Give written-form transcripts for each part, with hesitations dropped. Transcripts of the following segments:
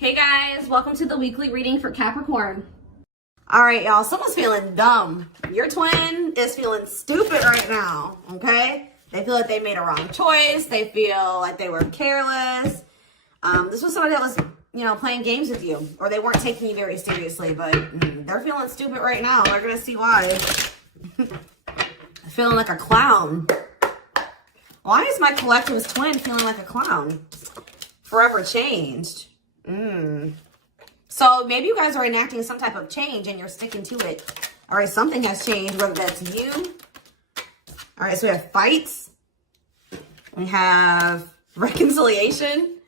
Hey guys, welcome to the weekly reading for Capricorn. All right, y'all, someone's feeling dumb. Your twin is feeling stupid right now, okay? They feel like they made a wrong choice. They feel like they were careless. This was somebody that was, playing games with you, or they weren't taking you very seriously, but they're feeling stupid right now. We're going to see why. Feeling like a clown. Why is my collective's twin feeling like a clown? Forever changed. So maybe you guys are enacting some type of change and you're sticking to it. All right, something has changed, whether that's you. All right, so we have fights. We have reconciliation.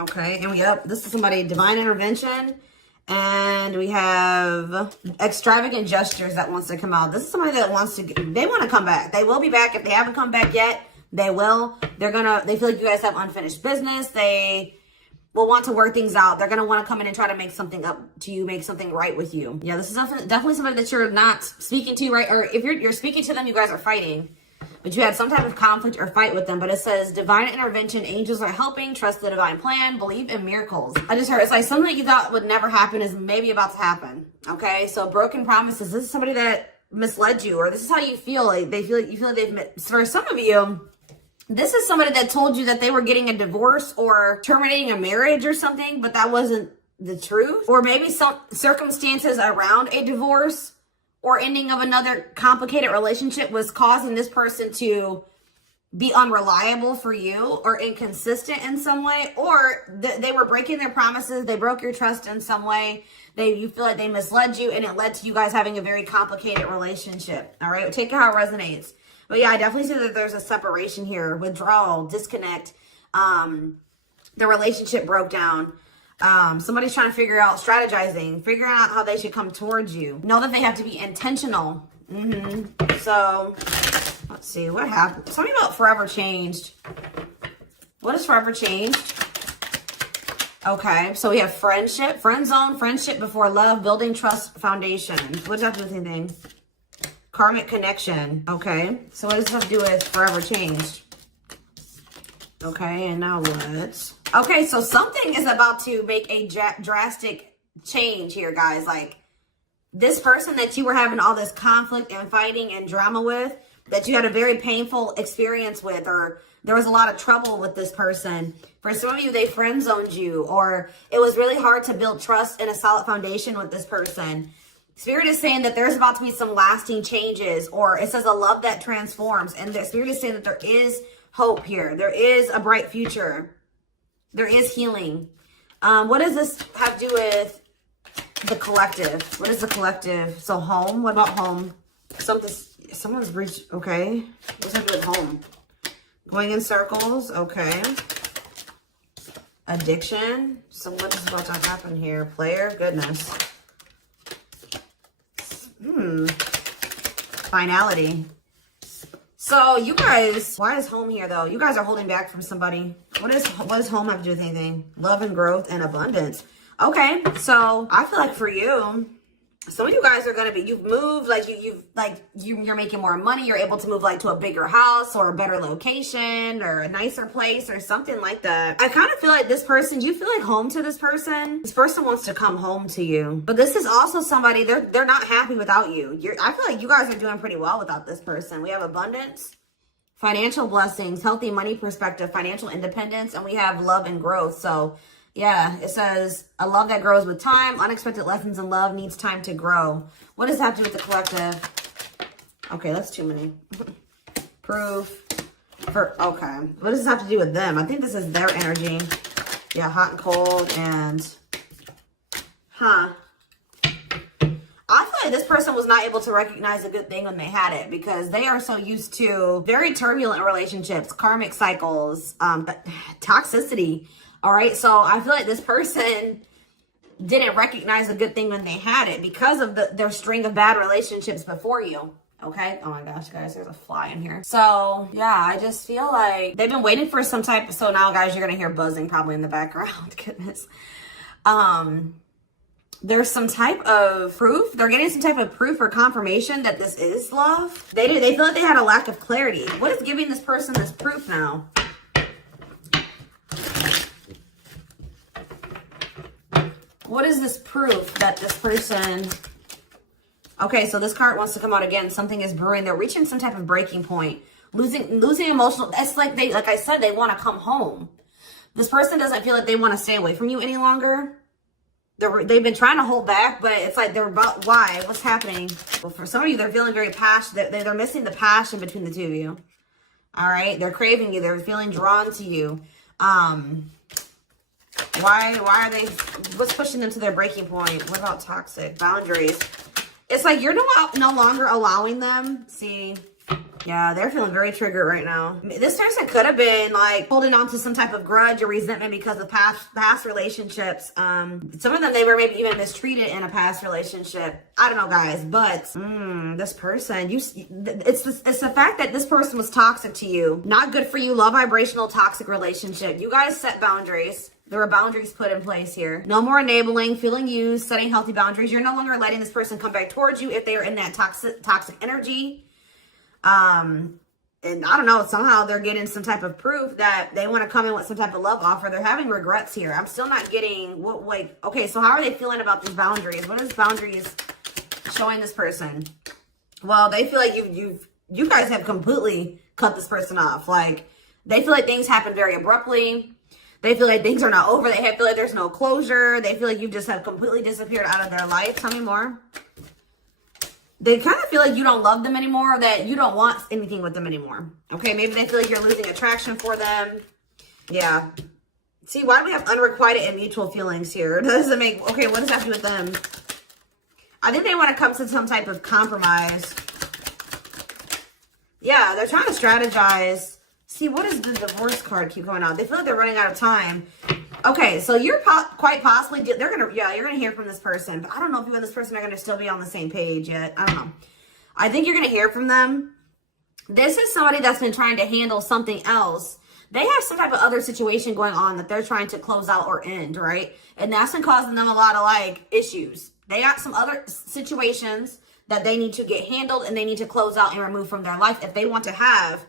Okay, and this is somebody, divine intervention. And we have extravagant gestures that wants to come out. This is somebody that they want to come back. They will be back. If they haven't come back yet, they will. They feel like you guys have unfinished business. They will want to work things out. They're going to want to come in and try to make something up to you, make something right with you. Yeah, this is definitely somebody that you're not speaking to, right? Or if you're speaking to them, you guys are fighting. But you had some type of conflict or fight with them. But it says, divine intervention, angels are helping, trust the divine plan, believe in miracles. I just heard, it's like something that you thought would never happen is maybe about to happen. Okay, so broken promises. This is somebody that misled you, or this is how you feel. Like you feel like they've for some of you, this is somebody that told you that they were getting a divorce or terminating a marriage or something, but that wasn't the truth. Or maybe some circumstances around a divorce or ending of another complicated relationship was causing this person to be unreliable for you or inconsistent in some way, or they were breaking their promises. They broke your trust in some way. You feel like they misled you, and it led to you guys having a very complicated relationship. All right, take it how it resonates. But yeah, I definitely see that there's a separation here, withdrawal, disconnect. The relationship broke down. Somebody's trying to figure out, strategizing, figuring out how they should come towards you. Know that they have to be intentional. So let's see what happened. Something about forever changed. What is forever changed? Okay, so we have friendship, friend zone, friendship before love, building trust foundation. What does that have to do with anything? Karmic connection. Okay, so what does this have to do with forever changed? Okay, and now what? Okay, so something is about to make a drastic change here, guys. Like, this person that you were having all this conflict and fighting and drama with, that you had a very painful experience with, or there was a lot of trouble with this person. For some of you, they friend zoned you, or it was really hard to build trust and a solid foundation with this person. Spirit is saying that there's about to be some lasting changes, or it says a love that transforms. And the Spirit is saying that there is hope here. There is a bright future. There is healing. What does this have to do with the collective? What is the collective? So home, what about home? Someone's reached, okay. What does that have to do with home? Going in circles, okay. Addiction. So what is about to happen here? Player, goodness. Finality. So you guys, why is home here though? You guys are holding back from somebody. What does home have to do with anything? Love and growth and abundance. Okay, so I feel like for you, some of you guys are gonna be, you've moved, like you're making more money. You're able to move like to a bigger house or a better location or a nicer place or something like that. I kind of feel like this person, do you feel like home to this person? This person wants to come home to you. But this is also somebody, they're not happy without you. I feel like you guys are doing pretty well without this person. We have abundance, financial blessings, healthy money perspective, financial independence, and we have love and growth. So yeah, it says, a love that grows with time. Unexpected lessons in love needs time to grow. What does that have to do with the collective? Okay, that's too many. Proof. Okay. What does this have to do with them? I think this is their energy. Yeah, hot and cold and... I feel like this person was not able to recognize a good thing when they had it, because they are so used to very turbulent relationships, karmic cycles, toxicity. All right, so I feel like this person didn't recognize a good thing when they had it because of their string of bad relationships before you. Okay. Oh my gosh, guys, there's a fly in here. So yeah, I just feel like they've been waiting for some type. So now, guys, you're gonna hear buzzing probably in the background. Goodness. There's some type of proof. They're getting some type of proof or confirmation that this is love. They feel like they had a lack of clarity. What is giving this person this proof now? What is this proof that this person... Okay, so this card wants to come out again. Something is brewing. They're reaching some type of breaking point. Losing emotional... That's like like I said, they want to come home. This person doesn't feel like they want to stay away from you any longer. They've been trying to hold back, but it's like they're about... Why? What's happening? Well, for some of you, they're feeling very passionate. They're missing the passion between the two of you. All right? They're craving you. They're feeling drawn to you. Why are they... What's pushing them to their breaking point? What about toxic boundaries? It's like you're no longer allowing them. See... Yeah, they're feeling very triggered right now. This person could have been like holding on to some type of grudge or resentment because of past relationships. Some of them, they were maybe even mistreated in a past relationship. I don't know, guys, but this person, it's the fact that this person was toxic to you. Not good for you, low vibrational toxic relationship. You guys set boundaries. There were boundaries put in place here. No more enabling, feeling used, setting healthy boundaries. You're no longer letting this person come back towards you if they are in that toxic energy. And I don't know, somehow they're getting some type of proof that they want to come in with some type of love offer. They're having regrets here. I'm still not getting okay, so how are they feeling about these boundaries? What is boundaries showing this person? Well, they feel like you guys have completely cut this person off. Like, they feel like things happen very abruptly. They feel like things are not over. They feel like there's no closure. They feel like you just have completely disappeared out of their life. Tell me more. They kind of feel like you don't love them anymore, or that you don't want anything with them anymore. Okay, maybe they feel like you're losing attraction for them. Yeah. See, why do we have unrequited and mutual feelings here? Doesn't make... Okay, what does that have to do with them? I think they want to come to some type of compromise. Yeah, they're trying to strategize. See, what does the divorce card keep going on? They feel like they're running out of time. Okay, so you're quite possibly, you're gonna hear from this person, but I don't know if you and this person are gonna still be on the same page yet. I don't know. I think you're gonna hear from them. This is somebody that's been trying to handle something else. They have some type of other situation going on that they're trying to close out or end, right? And that's been causing them a lot of like issues. They got some other situations that they need to get handled and they need to close out and remove from their life if they want to have.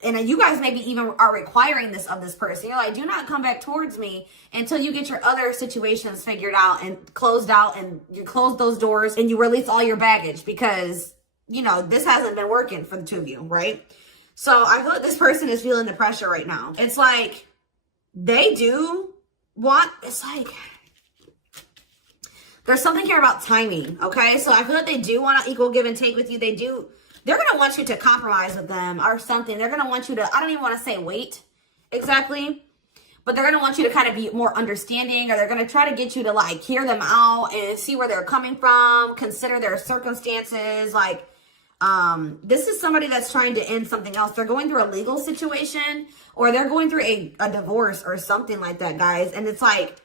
And you guys maybe even are requiring this of this person. You're like, do not come back towards me until you get your other situations figured out and closed out, and you close those doors and you release all your baggage, because, you know, this hasn't been working for the two of you, right? So I feel like this person is feeling the pressure right now. It's like they do want, it's like, there's something here about timing, okay? So I feel like they do want to equal give and take with you. They're going to want you to compromise with them or something. They're going to want you to, I don't even want to say wait exactly, but they're going to want you to kind of be more understanding, or they're going to try to get you to like hear them out and see where they're coming from, consider their circumstances. Like, this is somebody that's trying to end something else. They're going through a legal situation, or they're going through a divorce or something like that, guys. And it's like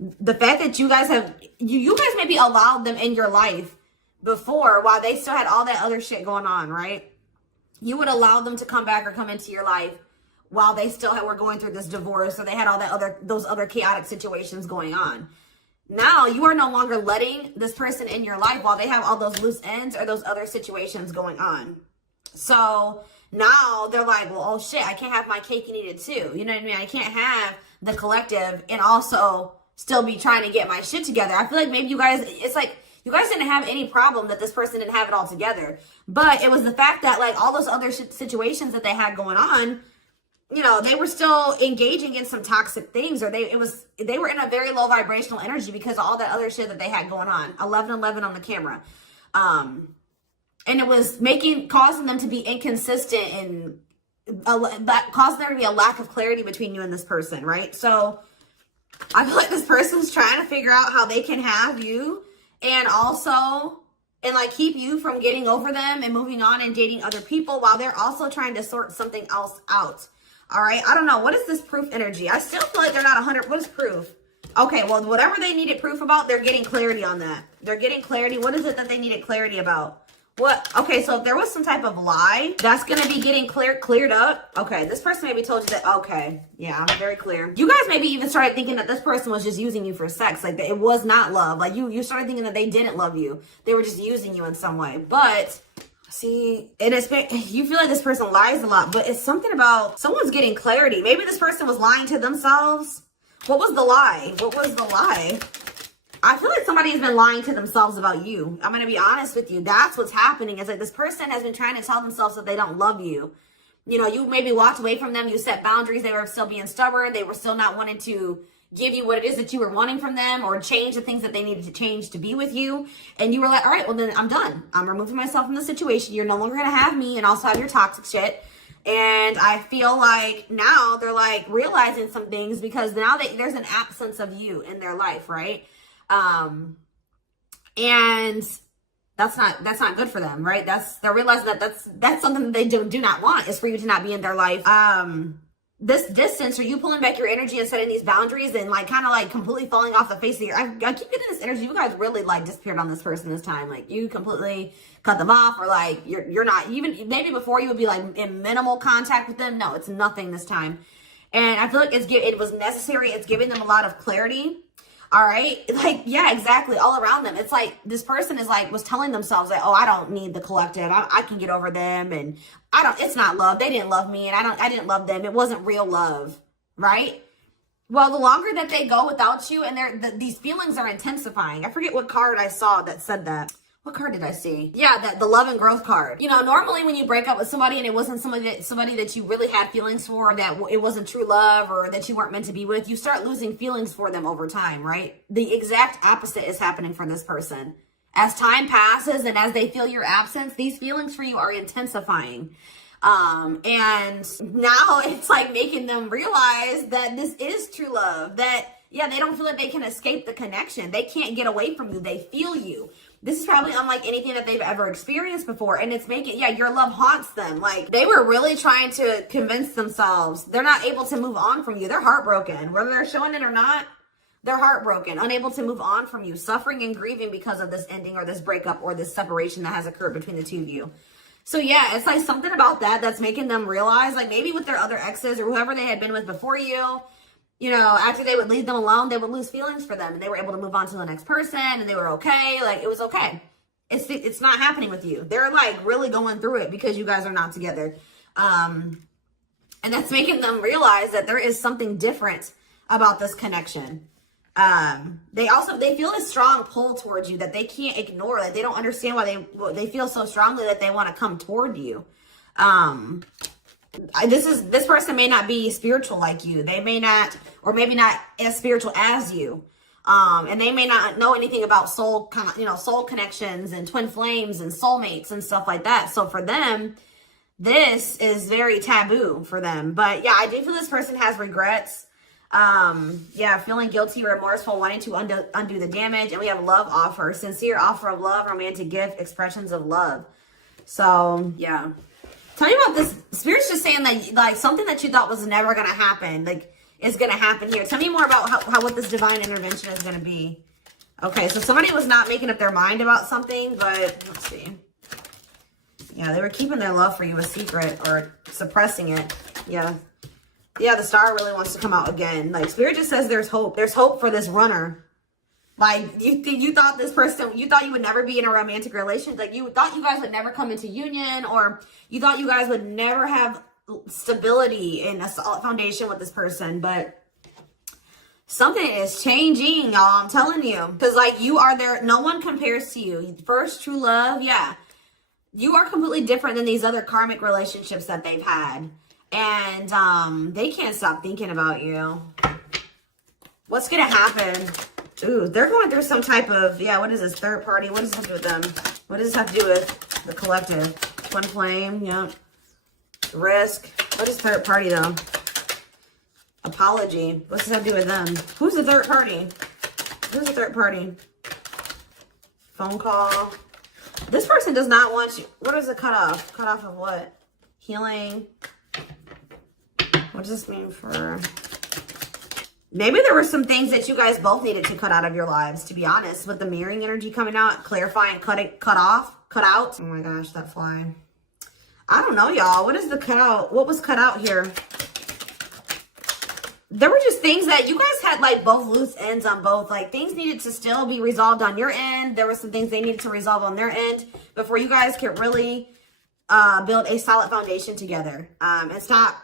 the fact that you guys have, you guys maybe allowed them in your life before, while they still had all that other shit going on, right? You would allow them to come back or come into your life while they still were going through this divorce, or they had all that those other chaotic situations going on. Now you are no longer letting this person in your life while they have all those loose ends or those other situations going on. So now they're like, well, oh shit, I can't have my cake and eat it too. You know what I mean? I can't have the collective and also still be trying to get my shit together. I feel like maybe you guys, it's like, you guys didn't have any problem that this person didn't have it all together. But it was the fact that like all those other situations that they had going on, you know, they were still engaging in some toxic things, or they were in a very low vibrational energy because of all that other shit that they had going on. 1111 on the camera. And it was causing them to be inconsistent, and that caused there to be a lack of clarity between you and this person, right? So I feel like this person's trying to figure out how they can have you and also, and like keep you from getting over them and moving on and dating other people, while they're also trying to sort something else out. All right. I don't know. What is this proof energy? I still feel like they're not 100. What is proof? Okay. Well, whatever they needed proof about, they're getting clarity on that. They're getting clarity. What is it that they needed clarity about? What? Okay. So if there was some type of lie, that's going to be getting cleared up. Okay. This person maybe told you that. Okay. Yeah. Very clear. You guys maybe even started thinking that this person was just using you for sex. Like it was not love. Like you started thinking that they didn't love you. They were just using you in some way. But see, and you feel like this person lies a lot, but it's something about someone's getting clarity. Maybe this person was lying to themselves. What was the lie? What was the lie? I feel like somebody has been lying to themselves about you. I'm going to be honest with you. That's what's happening. It's like this person has been trying to tell themselves that they don't love you. You know, you maybe walked away from them. You set boundaries. They were still being stubborn. They were still not wanting to give you what it is that you were wanting from them, or change the things that they needed to change to be with you. And you were like, all right, well then I'm done. I'm removing myself from the situation. You're no longer going to have me and also have your toxic shit. And I feel like now they're like realizing some things because now there's an absence of you in their life, right? And that's not good for them, right? They're realizing that that's something that they do not want, is for you to not be in their life. This distance, or you pulling back your energy and setting these boundaries and like kind of like completely falling off the face of I keep getting this energy. You guys really like disappeared on this person this time. Like you completely cut them off, or like you're not even, maybe before you would be like in minimal contact with them. No, it's nothing this time. And I feel like it was necessary. It's giving them a lot of clarity. All right. Like, yeah, exactly. All around them. It's like this person was telling themselves like, oh, I don't need the collective. I can get over them. And it's not love. They didn't love me. And I didn't love them. It wasn't real love. Right. Well, the longer that they go without you, and these feelings are intensifying. I forget what card I saw that said that. What card did I see? Yeah, the love and growth card. You know, normally when you break up with somebody and it wasn't somebody that you really had feelings for, that it wasn't true love, or that you weren't meant to be with, you start losing feelings for them over time, right? The exact opposite is happening for this person. As time passes and as they feel your absence, these feelings for you are intensifying. And now it's like making them realize that this is true love, that, yeah, they don't feel like they can escape the connection. They can't get away from you. They feel you. This is probably unlike anything that they've ever experienced before. And it's making, yeah, your love haunts them. Like they were really trying to convince themselves they're not able to move on from you. They're heartbroken, whether they're showing it or not. They're heartbroken, unable to move on from you, suffering and grieving because of this ending or this breakup or this separation that has occurred between the two of you. So yeah, it's like something about that's making them realize, like maybe with their other exes or whoever they had been with before you know, after they would leave them alone, they would lose feelings for them, and they were able to move on to the next person, and they were okay. Like it was okay. It's not happening with you. They're like really going through it because you guys are not together. And that's making them realize that there is something different about this connection. They feel a strong pull towards you that they can't ignore. Like they don't understand why they feel so strongly that they want to come toward you. This person may not be spiritual like you. They may not, or maybe not as spiritual as you. And they may not know anything about soul connections and twin flames and soulmates and stuff like that. So for them, this is very taboo for them. But yeah, I do feel this person has regrets. Feeling guilty or remorseful, wanting to undo the damage. And we have love offer, sincere offer of love, romantic gift, expressions of love. So yeah. Tell me about this. Spirit's just saying that like something that you thought was never going to happen, like is going to happen here. Tell me more about how what this divine intervention is going to be. Okay, so somebody was not making up their mind about something, but let's see. Yeah, they were keeping their love for you a secret or suppressing it. Yeah. Yeah, the star really wants to come out again. Like Spirit just says there's hope. There's hope for this runner. Like you thought this person, you thought you would never be in a romantic relationship. Like you thought you guys would never come into union, or you thought you guys would never have stability in a solid foundation with this person. But something is changing, y'all. I'm telling you. Because like you are there. No one compares to you. First true love. Yeah. You are completely different than these other karmic relationships that they've had. And they can't stop thinking about you. What's going to happen? Ooh, they're going through some type of, what is this, third party? What does this have to do with them? What does this have to do with the collective? Twin flame, yeah. Risk. What is third party, though? Apology. What's this have to do with them? Who's the third party? Who's the third party? Phone call. This person does not want you. What is the cutoff? Cutoff of what? Healing. What does this mean for... Maybe there were some things that you guys both needed to cut out of your lives, to be honest, with the mirroring energy coming out, clarifying, cut out. Oh my gosh, that fly. I don't know, y'all. What is the cut out? What was cut out here? There were just things that you guys had like both loose ends on both. Like things needed to still be resolved on your end. There were some things they needed to resolve on their end before you guys could really build a solid foundation together. And stop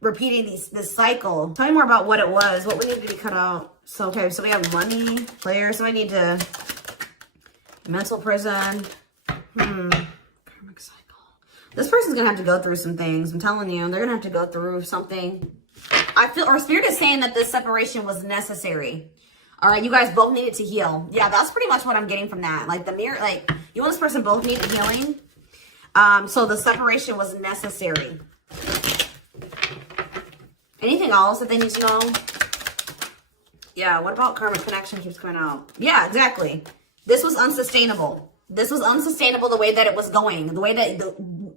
repeating this cycle. Tell me more about what it was, what we needed to be cut out. So, okay, so we have money, player, so I need to, mental prison, karmic cycle. This person's gonna have to go through some things. I'm telling you, they're gonna have to go through something. I feel, or Spirit is saying that this separation was necessary. All right, you guys both needed to heal. Yeah, that's pretty much what I'm getting from that. Like the mirror, like you and this person both needed healing. So the separation was necessary. Anything else that they need to know? Yeah, what about karmic connection keeps coming out? Yeah, exactly. This was unsustainable. This was unsustainable the way that it was going. The way that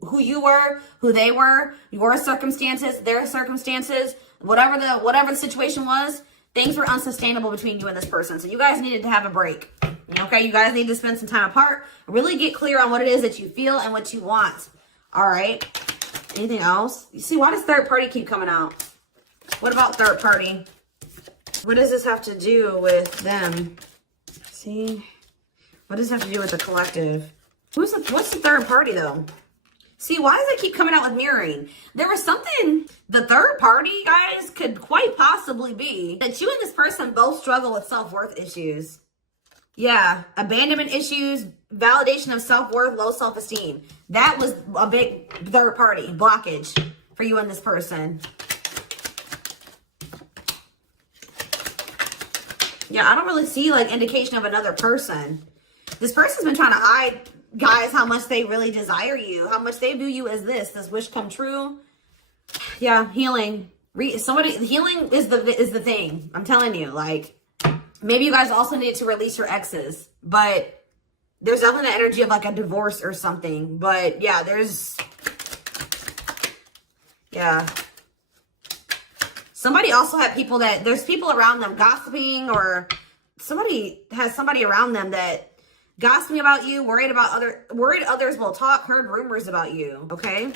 who you were, who they were, your circumstances, their circumstances, whatever the situation was, things were unsustainable between you and this person. So you guys needed to have a break. Okay, you guys need to spend some time apart. Really get clear on what it is that you feel and what you want. All right. Anything else? You see, why does third party keep coming out? What about third party? What does this have to do with them? See? What does this have to do with the collective? What's the third party, though? See, why does it keep coming out with mirroring? There was something, the third party, guys, could quite possibly be that you and this person both struggle with self-worth issues. Yeah, abandonment issues, validation of self-worth, low self-esteem. That was a big third party blockage for you and this person. Yeah, I don't really see like indication of another person. This person's been trying to hide, guys, how much they really desire you, how much they view you as this wish come true. Yeah, healing. Healing is the thing. I'm telling you, like, maybe you guys also need to release your exes, but there's definitely the energy of like a divorce or something. But yeah, somebody also had people there's people around them gossiping, or somebody has somebody around them that gossiping about you, worried others will talk, heard rumors about you. Okay,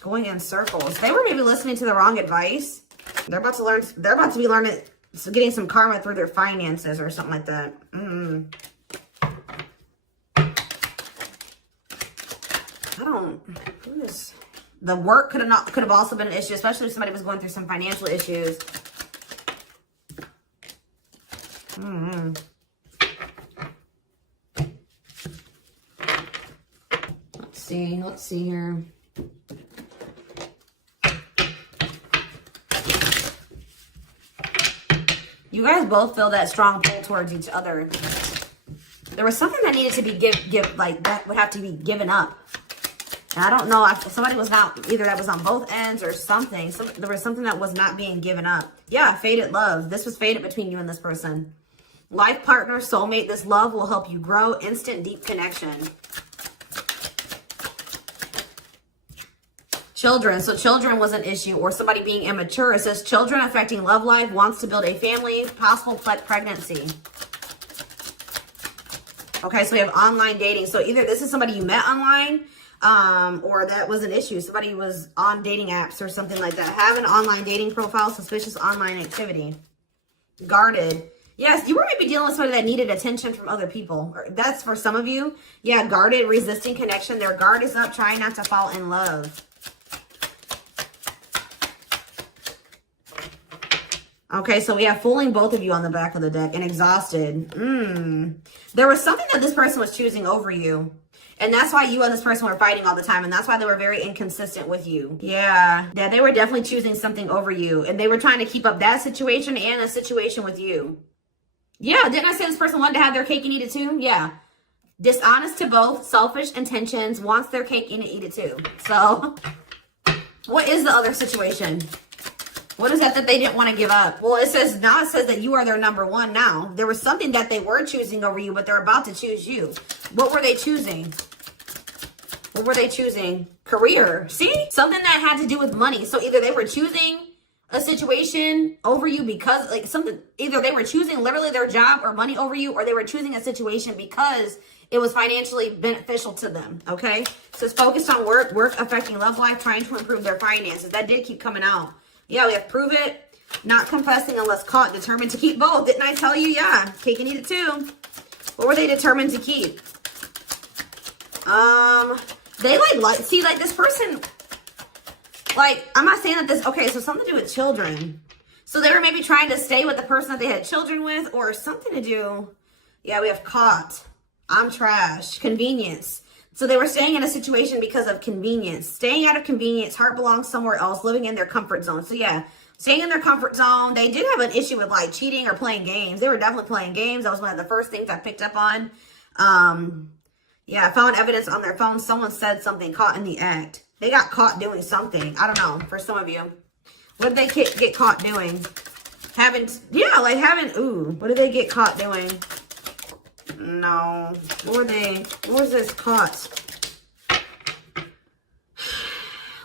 going in circles. They were maybe listening to the wrong advice. They're about to be learning, getting some karma through their finances or something like that. The work could have also been an issue, especially if somebody was going through some financial issues. Let's see here. You guys both feel that strong pull towards each other. There was something that needed to be that would have to be given up. And I don't know if somebody was not, either that was on both ends or something. There was something that was not being given up. Yeah, fated love. This was fated between you and this person. Life partner, soulmate, this love will help you grow. Instant, deep connection. Children. So children was an issue, or somebody being immature. It says children affecting love life, wants to build a family, possible pregnancy. Okay, so we have online dating. So either this is somebody you met online, or that was an issue. Somebody was on dating apps or something like that. Have an online dating profile, suspicious online activity. Guarded. Yes, you were maybe dealing with somebody that needed attention from other people. That's for some of you. Yeah, guarded, resisting connection. Their guard is up, trying not to fall in love. Okay, so we have fooling both of you on the back of the deck and exhausted. There was something that this person was choosing over you. And that's why you and this person were fighting all the time. And that's why they were very inconsistent with you. Yeah, they were definitely choosing something over you. And they were trying to keep up that situation and a situation with you. Yeah, didn't I say this person wanted to have their cake and eat it too? Yeah. Dishonest to both, selfish intentions, wants their cake and eat it too. So, what is the other situation? What is that they didn't want to give up? Well, it says that you are their number one now. There was something that they were choosing over you, but they're about to choose you. What were they choosing? What were they choosing? Career. See? Something that had to do with money. So either they were choosing a situation over you because either they were choosing literally their job or money over you, or they were choosing a situation because it was financially beneficial to them. Okay? So it's focused on work affecting love life, trying to improve their finances. That did keep coming out. Yeah, we have prove it, not confessing unless caught, determined to keep both. Didn't I tell you? Yeah, cake and eat it too. What were they determined to keep? They see, this person, Like, I'm not saying that this, okay, so something to do with children. So they were maybe trying to stay with the person that they had children with, or something to do. Yeah, we have caught. I'm trash. Convenience. So they were staying in a situation because of convenience. Staying out of convenience. Heart belongs somewhere else. Living in their comfort zone. So yeah, staying in their comfort zone. They did have an issue with like cheating or playing games. They were definitely playing games. That was one of the first things I picked up on. Yeah, I found evidence on their phone. Someone said something, caught in the act. They got caught doing something. I don't know, for some of you. What did they get caught doing? Ooh, what did they get caught doing? No. What was this caught?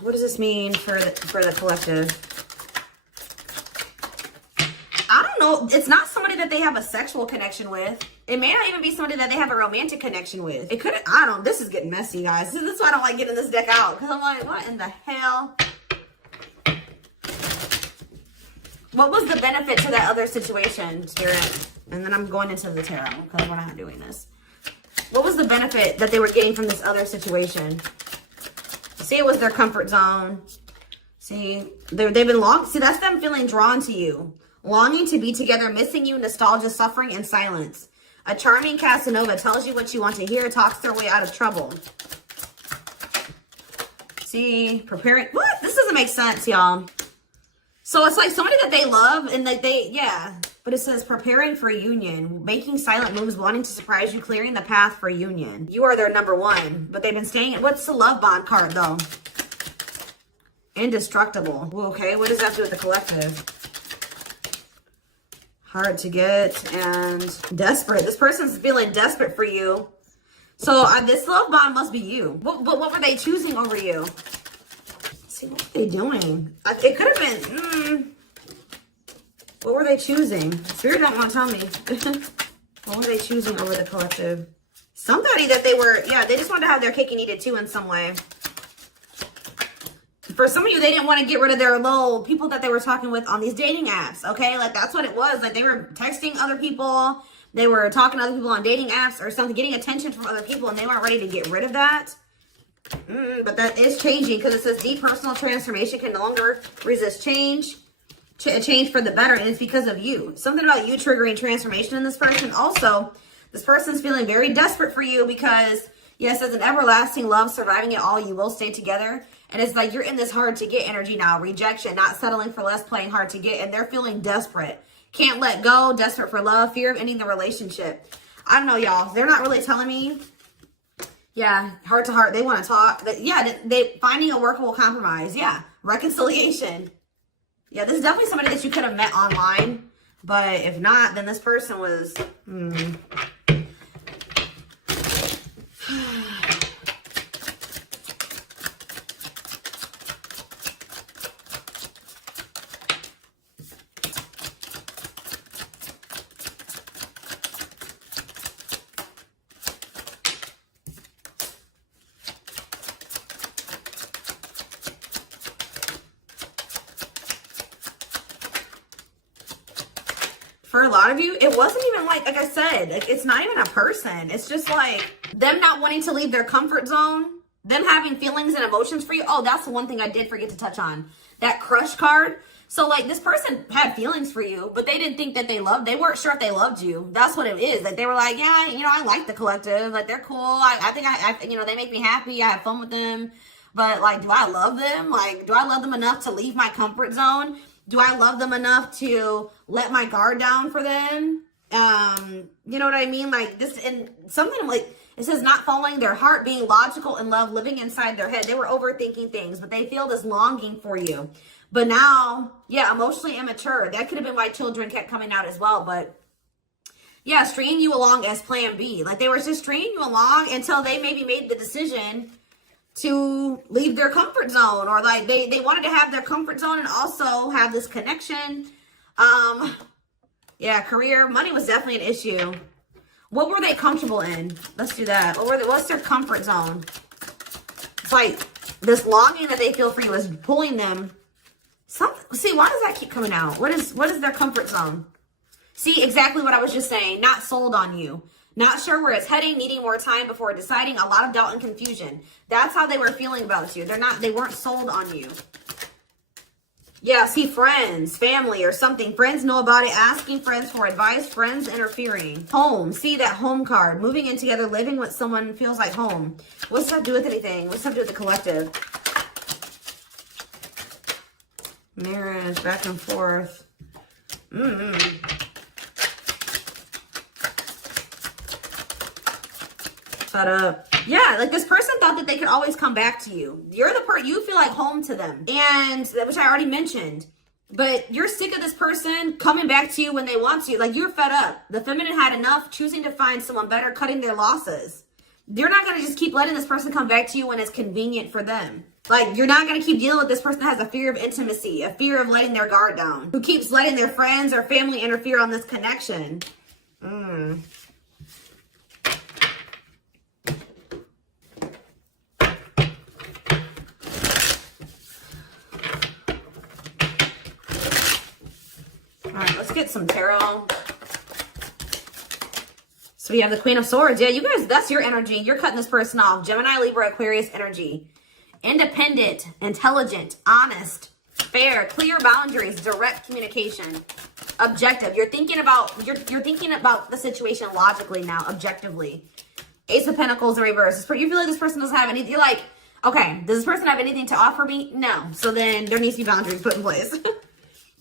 What does this mean for the collective? I don't know. It's not somebody that they have a sexual connection with. It may not even be somebody that they have a romantic connection with. It could, this is getting messy, guys. This is why I don't like getting this deck out. Because I'm like, what in the hell? What was the benefit to that other situation, Spirit? And then I'm going into the tarot because we're not doing this. What was the benefit that they were getting from this other situation? See, it was their comfort zone. See, they've been see, that's them feeling drawn to you. Longing to be together, missing you, nostalgia, suffering, and silence. A charming Casanova tells you what you want to hear, talks their way out of trouble. See, preparing. What? This doesn't make sense, y'all. So it's like somebody that they love and that but it says preparing for union, making silent moves, wanting to surprise you, clearing the path for union. You are their number one, but they've been staying. What's the love bond card though? Indestructible. Well, okay, what does that have to do with the collective? Hard to get and desperate. This person's feeling desperate for you. So this love bond must be you. What were they choosing over you? See, what were they doing? It could have been, what were they choosing? Spirit don't want to tell me. What were they choosing over the collective? Somebody that they just wanted to have their cake and eat it too in some way. For some of you, they didn't want to get rid of their little people that they were talking with on these dating apps, okay? Like, that's what it was. Like, they were texting other people. They were talking to other people on dating apps or something, getting attention from other people, and they weren't ready to get rid of that. But that is changing because it says deep personal transformation can no longer resist change. A change for the better, and it's because of you. Something about you triggering transformation in this person. Also, this person's feeling very desperate for you because, yes, as an everlasting love, surviving it all, you will stay together. And it's like you're in this hard to get energy now. Rejection, not settling for less, playing hard to get. And they're feeling desperate. Can't let go, desperate for love, fear of ending the relationship. I don't know, y'all. They're not really telling me. Yeah, heart to heart. They want to talk. They finding a workable compromise. Yeah, reconciliation. Yeah, this is definitely somebody that you could have met online. But if not, then this person was... For a lot of you, it wasn't even like I said, it's not even a person. It's just like them not wanting to leave their comfort zone, them having feelings and emotions for you. Oh, that's the one thing I did forget to touch on. That crush card. So like this person had feelings for you, but they didn't think that they weren't sure if they loved you. That's what it is. Like they were like, yeah, I like the collective. Like they're cool. I think they make me happy. I have fun with them. But like, do I love them? Like, do I love them enough to leave my comfort zone? Do I love them enough to let my guard down for them? You know what I mean? Like this, and something like it says not following their heart, being logical in love, living inside their head. They were overthinking things, but they feel this longing for you. But now, yeah, emotionally immature. That could have been why children kept coming out as well. But yeah, stringing you along as plan B. Like they were just stringing you along until they maybe made the decision to leave their comfort zone, or like they wanted to have their comfort zone and also have this connection. Yeah, career, money was definitely an issue. What were they comfortable in? Let's do that. What's their comfort zone? It's like this longing that they feel for you is pulling them. See, why does that keep coming out? What is their comfort zone? See, exactly what I was just saying. Not sold on you. Not sure where it's heading, needing more time before deciding, a lot of doubt and confusion. That's how they were feeling about you. They weren't sold on you. Yeah, see, friends, family, or something. Friends know about it, asking friends for advice, friends interfering. Home, see that home card. Moving in together, living with someone feels like home. What's that have to do with anything? What's that have to do with the collective? Marriage, back and forth. Shut up. Yeah, like this person thought that they could always come back to you. You're the person, you feel like home to them. And, which I already mentioned. But you're sick of this person coming back to you when they want to. Like, you're fed up. The feminine had enough, choosing to find someone better, cutting their losses. You're not going to just keep letting this person come back to you when it's convenient for them. Like, you're not going to keep dealing with this person that has a fear of intimacy, a fear of letting their guard down, who keeps letting their friends or family interfere on this connection. All right, let's get some tarot. So we have the Queen of Swords. Yeah, you guys, that's your energy. You're cutting this person off. Gemini, Libra, Aquarius energy. Independent, intelligent, honest, fair, clear boundaries, direct communication, objective. You're thinking about the situation logically now, objectively. Ace of Pentacles in reverse. You feel like this person doesn't have anything. You're like, okay, does this person have anything to offer me? No. So then there needs to be boundaries put in place.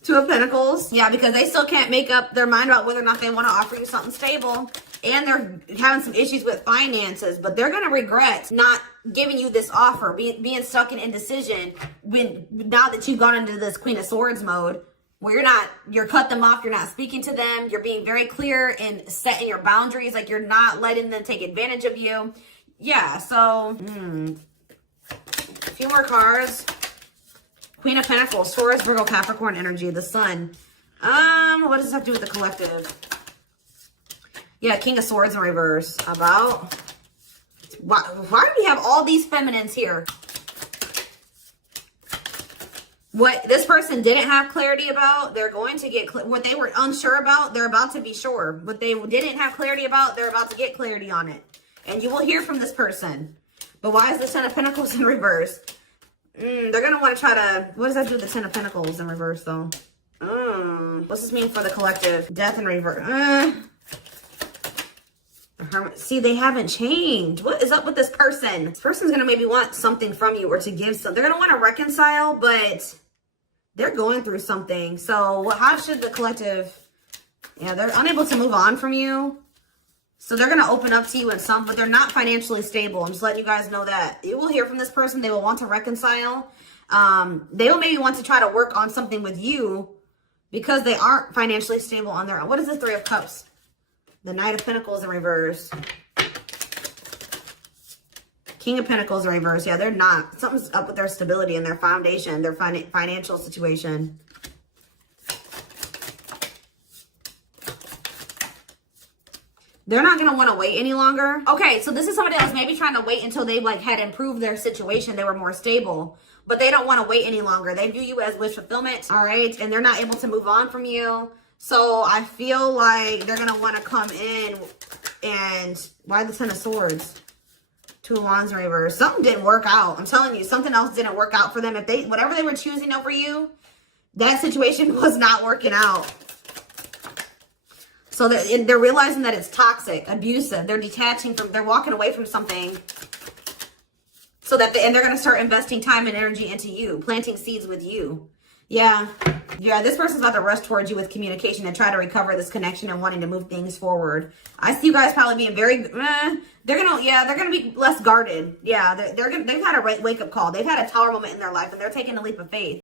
Two of Pentacles. Yeah, because they still can't make up their mind about whether or not they want to offer you something stable. And they're having some issues with finances, but they're going to regret not giving you this offer, being stuck in indecision now that you've gone into this Queen of Swords mode where you're cut them off, you're not speaking to them, you're being very clear in setting your boundaries, like you're not letting them take advantage of you. Yeah, so, a few more cards. Queen of Pentacles, Taurus, Virgo, Capricorn energy, the Sun. What does this have to do with the collective? Yeah, King of Swords in reverse. About why do we have all these feminines here? What this person didn't have clarity about, they're going to get what they were unsure about, they're about to be sure. What they didn't have clarity about, they're about to get clarity on it. And you will hear from this person. But why is the Ten of Pentacles in reverse? They're going to want to try to... What does that do with the Ten of Pentacles in reverse, though? What's this mean for the collective? Death in reverse. See, they haven't changed. What is up with this person? This person's going to maybe want something from you or to give something. They're going to want to reconcile, but they're going through something. So how should the collective... Yeah, they're unable to move on from you. So they're going to open up to you in some, but they're not financially stable. I'm just letting you guys know that. You will hear from this person. They will want to reconcile. They will maybe want to try to work on something with you because they aren't financially stable on their own. What is the Three of Cups? The Knight of Pentacles in reverse. King of Pentacles in reverse. Yeah, they're not. Something's up with their stability and their foundation, their financial situation. They're not going to want to wait any longer. Okay, so this is somebody else maybe trying to wait until they had improved their situation. They were more stable. But they don't want to wait any longer. They view you as wish fulfillment. All right, and they're not able to move on from you. So I feel like they're going to want to come in and... Why the Ten of Swords? Two of Wands in reverse. Something didn't work out. I'm telling you, something else didn't work out for them. If whatever they were choosing over you, that situation was not working out. So they're realizing that it's toxic, abusive. They're detaching from... They're walking away from something. So that... And they're going to start investing time and energy into you. Planting seeds with you. Yeah. Yeah, this person's about to rush towards you with communication and try to recover this connection and wanting to move things forward. I see you guys probably being very... they're gonna be less guarded. Yeah, they've had a wake-up call. They've had a tower moment in their life and they're taking a leap of faith.